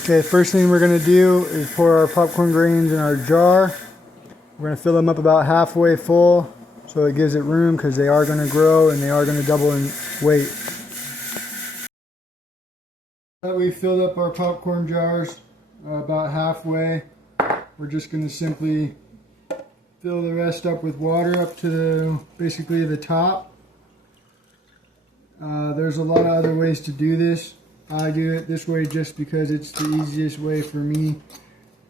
Okay, first thing we're going to do is pour our popcorn grains in our jar. We're going to fill them up about halfway full so it gives it room because they are going to grow and they are going to double in weight. Now that we've filled up our popcorn jars about halfway, we're just going to simply fill the rest up with water up to basically the top. There's a lot of other ways to do this. I do it this way just because it's the easiest way for me.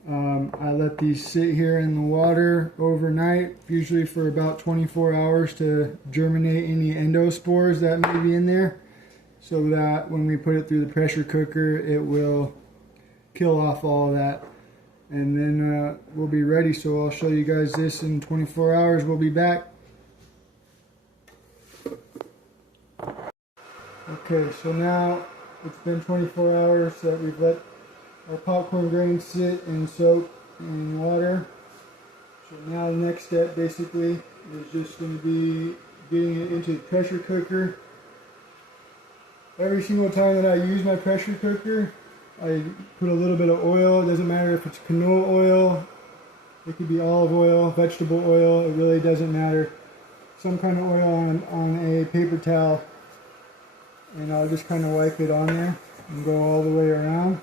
I let these sit here in the water overnight, usually for about 24 hours to germinate any endospores that may be in there, so that when we put it through the pressure cooker, it will kill off all of that. And then we'll be ready. So I'll show you guys this in 24 hours. We'll be back. Okay, so now it's been 24 hours that we've let our popcorn grains sit and soak in water. So now the next step basically is just going to be getting it into the pressure cooker. Every single time that I use my pressure cooker, I put a little bit of oil. It doesn't matter if it's canola oil, it could be olive oil, vegetable oil, it really doesn't matter. Some kind of oil on a paper towel. And I'll just kind of wipe it on there and go all the way around.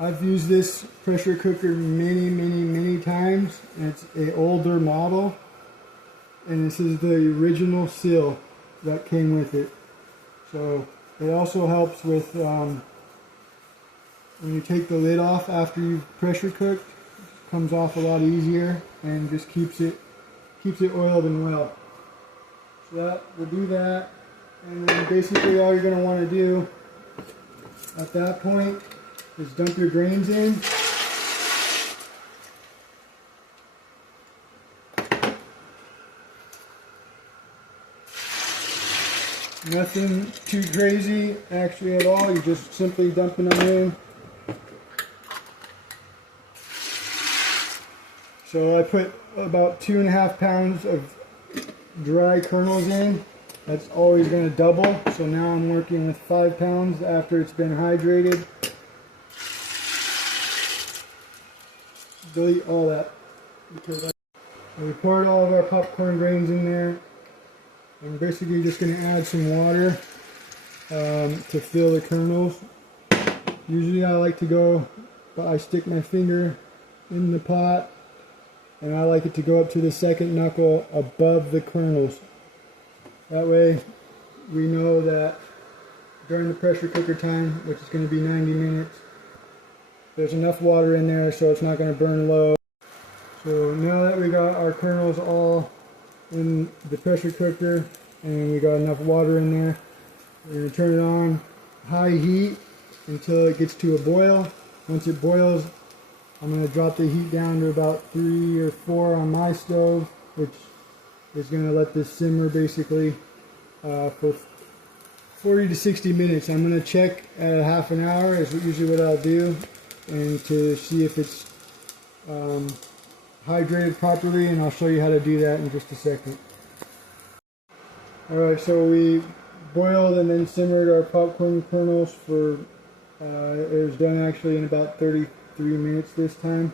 I've used this pressure cooker many times. It's an older model, and this is the original seal that came with it. So it also helps with when you take the lid off after you've pressure cooked. It comes off a lot easier and just keeps it oiled and well. So that we'll do that, and then basically all you're going to want to do at that point is dump your grains in. Nothing too crazy actually at all, you're just simply dumping them in. So I put about 2.5 pounds of dry kernels in. That's always going to double, so now I'm working with 5 pounds after it's been hydrated. Delete all that because we poured all of our popcorn grains in there. I'm basically just going to add some water to fill the kernels. Usually I like to go, but I stick my finger in the pot and I like it to go up to the second knuckle above the kernels. That way we know that during the pressure cooker time, which is going to be 90 minutes, there's enough water in there so it's not going to burn low. So now that we got our kernels all in the pressure cooker and we got enough water in there, we're going to turn it on high heat until it gets to a boil. Once it boils, I'm going to drop the heat down to about 3 or 4 on my stove, which is going to let this simmer basically for 40 to 60 minutes. I'm going to check at a half an hour is usually what I'll do, and to see if it's hydrated properly, and I'll show you how to do that in just a second. Alright, so we boiled and then simmered our popcorn kernels for, it was done actually in about 33 minutes this time.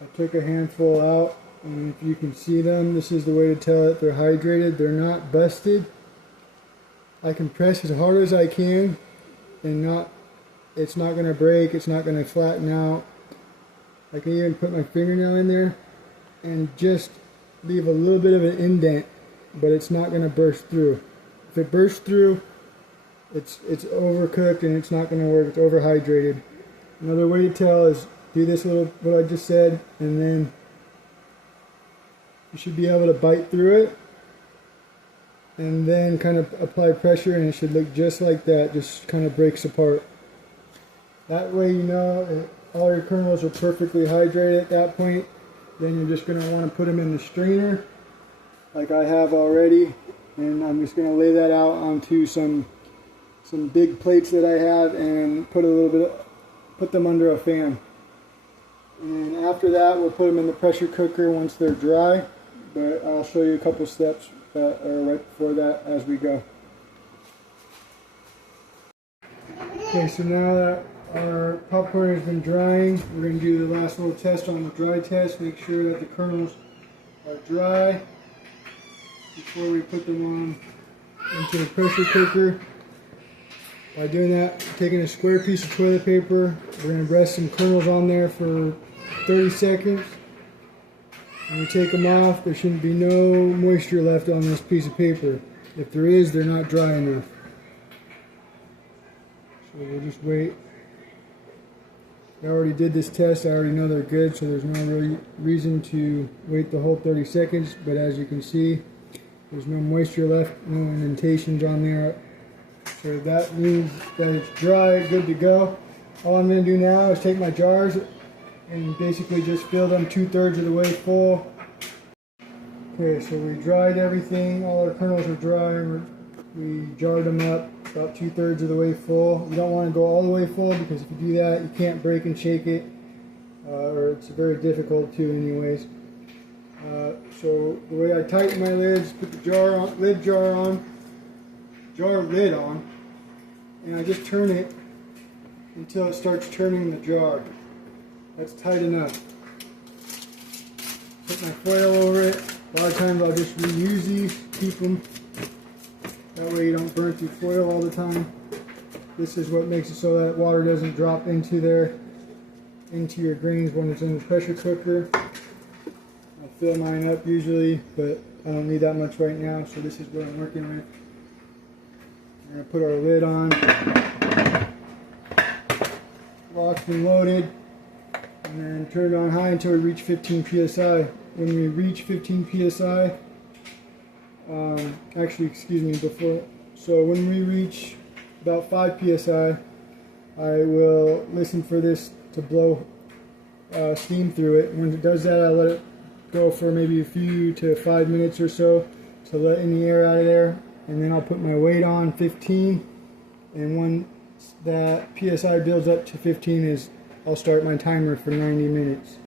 I took a handful out, and if you can see them, this is the way to tell that they're hydrated. They're not busted. I can press as hard as I can, and it's not going to break, it's not going to flatten out. I can even put my fingernail in there and just leave a little bit of an indent, but it's not going to burst through. If it bursts through, it's overcooked and it's not going to work. It's overhydrated. Another way to tell is do this little, what I just said, and then you should be able to bite through it and then kind of apply pressure, and it should look just like that, just kind of breaks apart. That way you know all your kernels are perfectly hydrated at that point. Then you're just going to want to put them in the strainer like I have already, and I'm just going to lay that out onto some big plates that I have and put them under a fan. And after that we'll put them in the pressure cooker once they're dry, but I'll show you a couple steps that are right before that as we go. Okay, so now that our popcorn has been drying, we're going to do the last little test on the dry test. Make sure that the kernels are dry before we put them on into the pressure cooker. By doing that, taking a square piece of toilet paper, we're going to rest some kernels on there for 30 seconds. When we take them off, there shouldn't be no moisture left on this piece of paper. If there is, they're not dry enough. So we'll just wait. I already did this test, I already know they're good, so there's no really reason to wait the whole 30 seconds. But as you can see, there's no moisture left, no indentations on there. So that means that it's dry, good to go. All I'm going to do now is take my jars and basically just fill them 2/3 of the way full. Okay, so we dried everything, all our kernels are dry. We jarred them up about 2/3 of the way full. You don't want to go all the way full, because if you do that, you can't break and shake it, or it's very difficult to anyways. So the way I tighten my lids, put the jar lid on, and I just turn it until it starts turning the jar. That's tight enough. Put my foil over it. A lot of times I'll just reuse these, keep them. That way you don't burn through foil all the time. This is what makes it so that water doesn't drop into your grains when it's in the pressure cooker. I fill mine up usually, but I don't need that much right now, so this is what I'm working with. We're going to put our lid on, locked and loaded, and then turn it on high until we reach 15 psi. When we reach 15 psi, so when we reach about 5 psi, I will listen for this to blow steam through it. When it does that, I let it go for maybe a few to 5 minutes or so to let any air out of there, and then I'll put my weight on 15, and when that psi builds up to 15 I'll start my timer for 90 minutes.